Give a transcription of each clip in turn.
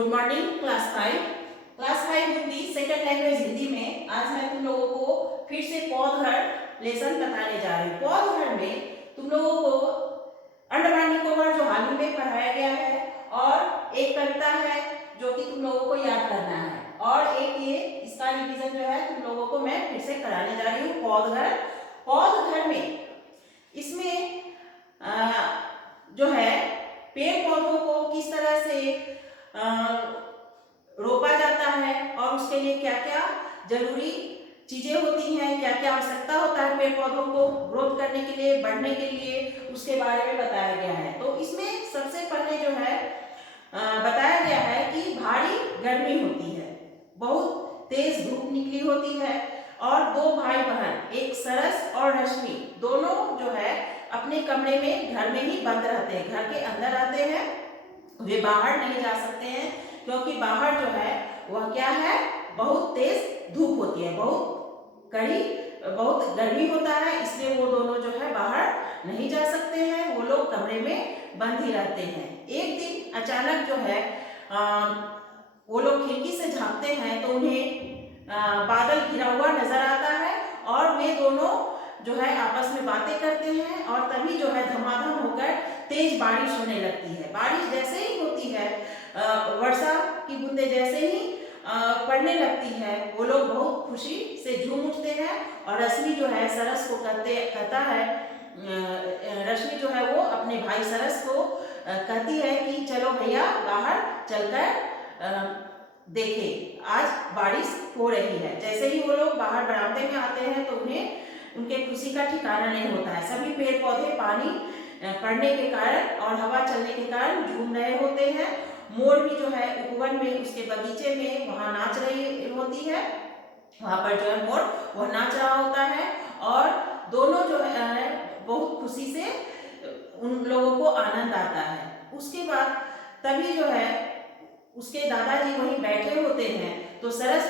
Good morning class 5 Hindi second language Hindi में आज मैं तुम लोगों को फिर से पौधघर लेसन बताने जा रही हूँ। पौधघर में तुम लोगों को अंडमान निकोबार जो हाल ही में पढ़ाया गया है और एक कविता है जो कि तुम लोगों को याद करना है और एक ये इसका रिवीजन जो है तुम लोगों को मैं फिर से कराने जा रही हूँ। पौधघर में इसमें जो है पेड़ पौधों को किस तरह से रोपा जाता है और उसके लिए क्या क्या जरूरी चीजें होती हैं, क्या क्या आवश्यकता होता है पेड़ पौधों को ग्रोथ करने के लिए, बढ़ने के लिए, उसके बारे में बताया गया है। तो इसमें सबसे पहले जो है बताया गया है कि भारी गर्मी होती है, बहुत तेज धूप निकली होती है और दो भाई बहन एक सरस और रश्मि दोनों जो है अपने कमरे में घर में ही बंद रहते हैं, घर के अंदर रहते हैं, वे बाहर नहीं जा सकते हैं क्योंकि बाहर जो है वह क्या है, बहुत तेज धूप होती है, बहुत कड़ी, बहुत गर्मी होता है, इसलिए वो दोनों जो है बाहर नहीं जा सकते हैं, वो लोग कमरे में बंद ही रहते हैं। एक दिन अचानक जो है वो लोग खिड़की से झांकते हैं तो उन्हें बादल घिरा हुआ नजर आता है और वे दोनों जो है आपस में बातें करते हैं और तभी जो है धमाधम होकर तेज बारिश होने लगती है। बारिश जैसे ही होती है, वर्षा की बूंदें जैसे ही पड़ने लगती है, वो लोग बहुत खुशी से झूम उठते हैं और रश्मि जो है सरस को कहता है, रश्मि जो है वो अपने भाई सरस को कहती है कि चलो भैया बाहर चलकर देखें, आज बारिश हो रही है। जैसे ही वो लोग बाहर बरामदे में आते हैं तो उन्हें उनके खुशी का ठिकाना नहीं होता है। सभी पेड़ पौधे पानी पड़ने के कारण और हवा चलने के कारण झूम रहे होते हैं। मोर भी जो है उपवन में उसके बगीचे में वहाँ नाच रही होती है, वहाँ पर जो है मोर वह नाच रहा होता है और दोनों जो है बहुत खुशी से उन लोगों को आनंद आता है। उसके बाद तभी जो है उसके दादाजी वहीं बैठे होते हैं तो सरस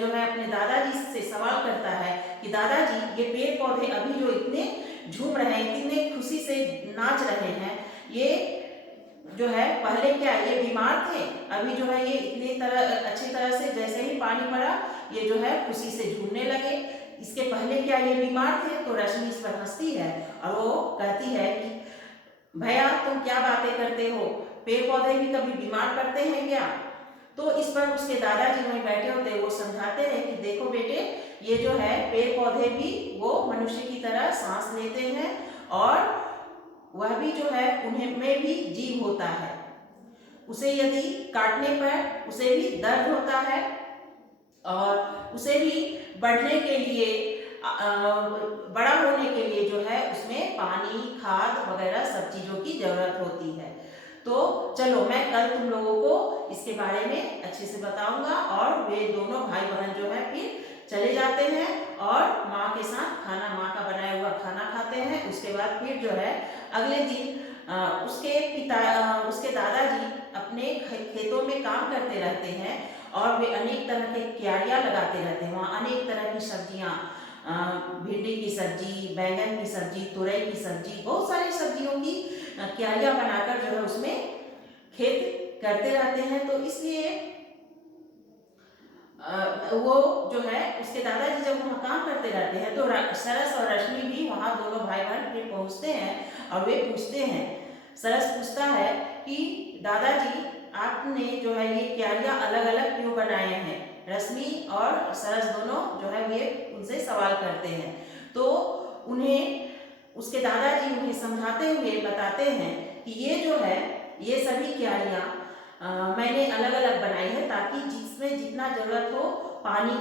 जो है अपने दादाजी से सवाल करता है कि दादाजी ये पेड़ पौधे अभी जो इतने झूम रहे हैं, इतने खुशी से नाच रहे हैं, ये जो है पहले क्या ये बीमार थे, अभी जो है ये इतनी अच्छी तरह से जैसे ही पानी पड़ा ये जो है खुशी से झूमने लगे, इसके पहले क्या ये बीमार थे? तो रश्मि इस पर हंसती है और वो कहती है कि भैया तुम क्या बातें करते हो, पेड़ पौधे भी कभी बीमार पड़ते हैं क्या? तो इस पर उसके दादाजी वहीं बैठे होते हैं, वो समझाते हैं कि देखो बेटे, ये जो है पेड़ पौधे भी वो मनुष्य की तरह सांस लेते हैं और वह भी जो है उन्हें में भी जीव होता है, उसे यदि काटने पर उसे भी दर्द होता है और उसे भी बढ़ने के लिए बड़ा होने के लिए जो है उसमें पानी, खाद वगैरह सब चीज़ों की जरूरत होती है। तो चलो मैं कल तुम लोगों को इसके बारे में अच्छे से बताऊंगा और वे दोनों भाई बहन जो है फिर चले जाते हैं और माँ के साथ खाना, माँ का बनाया हुआ खाना खाते हैं। उसके बाद फिर जो है अगले दिन उसके दादाजी अपने खेतों में काम करते रहते हैं और वे अनेक तरह के क्यारियाँ लगाते रहते हैं। वहाँ अनेक तरह की सब्जियाँ, भिंडी की सब्जी, बैंगन की सब्जी, तुरई की सब्जी, बहुत सारी सब्जियों की क्यारियाँ बनाकर जो है उसमें खेत करते रहते हैं। तो इसलिए वो जो है उसके दादाजी जब वहाँ काम करते रहते हैं तो सरस और रश्मि भी वहाँ दोनों भाई बहन फिर पहुँचते हैं और वे पूछते हैं, सरस पूछता है कि दादाजी आपने जो है ये क्यारियाँ अलग अलग क्यों बनाए हैं? रश्मि और सरस दोनों जो है वे उनसे सवाल करते हैं तो उन्हें उसके दादाजी उन्हें समझाते हुए बताते हैं कि ये जो है ये सभी क्यारियाँ मैंने अलग अलग बनाई है ताकि जिसमें जितना जरूरत हो पानी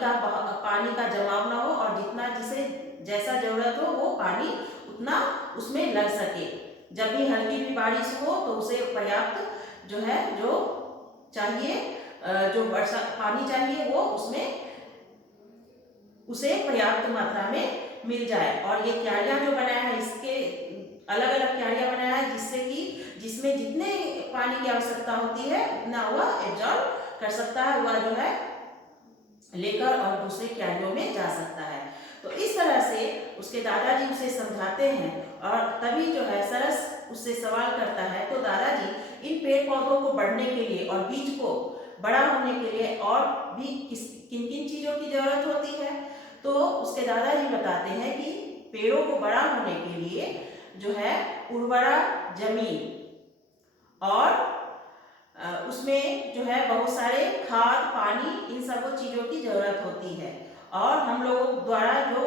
का जमाव ना हो और जितना जिसे जैसा जरूरत हो वो पानी उतना उसमें लग सके। जब भी हल्की भी बारिश हो तो उसे पर्याप्त जो है जो चाहिए, जो वर्षा पानी चाहिए वो उसमें उसे पर्याप्त मात्रा में मिल जाए। और ये क्यारियाँ जो बनाया है इसके अलग अलग क्यारियाँ बनाया है जिसमें जितने पानी की आवश्यकता होती है उतना वह एब्जॉर्ब कर सकता है, वह जो है लेकर और दूसरे क्यारियों में जा सकता है। तो इस तरह से उसके दादाजी उसे समझाते हैं और तभी जो है सरस उससे सवाल करता है तो दादाजी इन पेड़ पौधों को बढ़ने के लिए और बीज को बड़ा होने के लिए और भी किन किन चीज़ों की ज़रूरत होती है, तो उसके दादाजी बताते हैं कि पेड़ों को बड़ा होने के लिए जो है उर्वरा जमीन और उसमें जो है बहुत सारे खाद, पानी, इन सब चीज़ों की ज़रूरत होती है। और हम लोगों द्वारा जो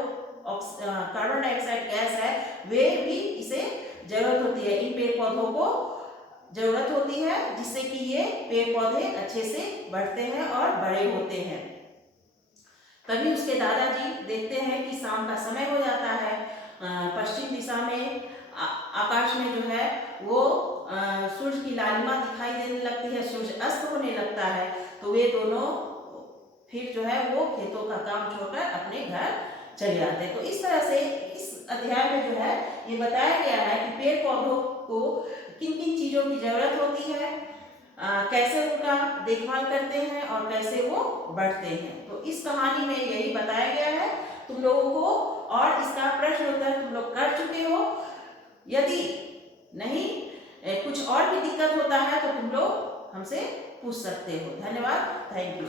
कार्बन डाइऑक्साइड गैस है वे भी इसे ज़रूरत होती है, इन पेड़ पौधों को ज़रूरत होती है, जिससे कि ये पेड़ पौधे अच्छे से बढ़ते हैं और बड़े होते हैं। तभी उसके दादाजी देखते हैं कि शाम का समय हो जाता है, पश्चिम दिशा में आकाश में जो है वो सूर्य की लालिमा दिखाई देने लगती है, सूर्य अस्त होने लगता है। तो वे दोनों फिर जो है वो खेतों का काम छोड़कर अपने घर चले जाते हैं। तो इस तरह से इस अध्याय में जो है ये बताया गया है कि पेड़ पौधों को किन किन चीज़ों की ज़रूरत होती है, कैसे उनका देखभाल करते हैं और कैसे वो बढ़ते हैं। तो इस कहानी में यही बताया गया है तुम लोगों को, और इसका प्रश्न उत्तर तुम लोग कर चुके हो। यदि नहीं कुछ और भी दिक्कत होता है तो तुम लोग हमसे पूछ सकते हो। धन्यवाद, थैंक यू।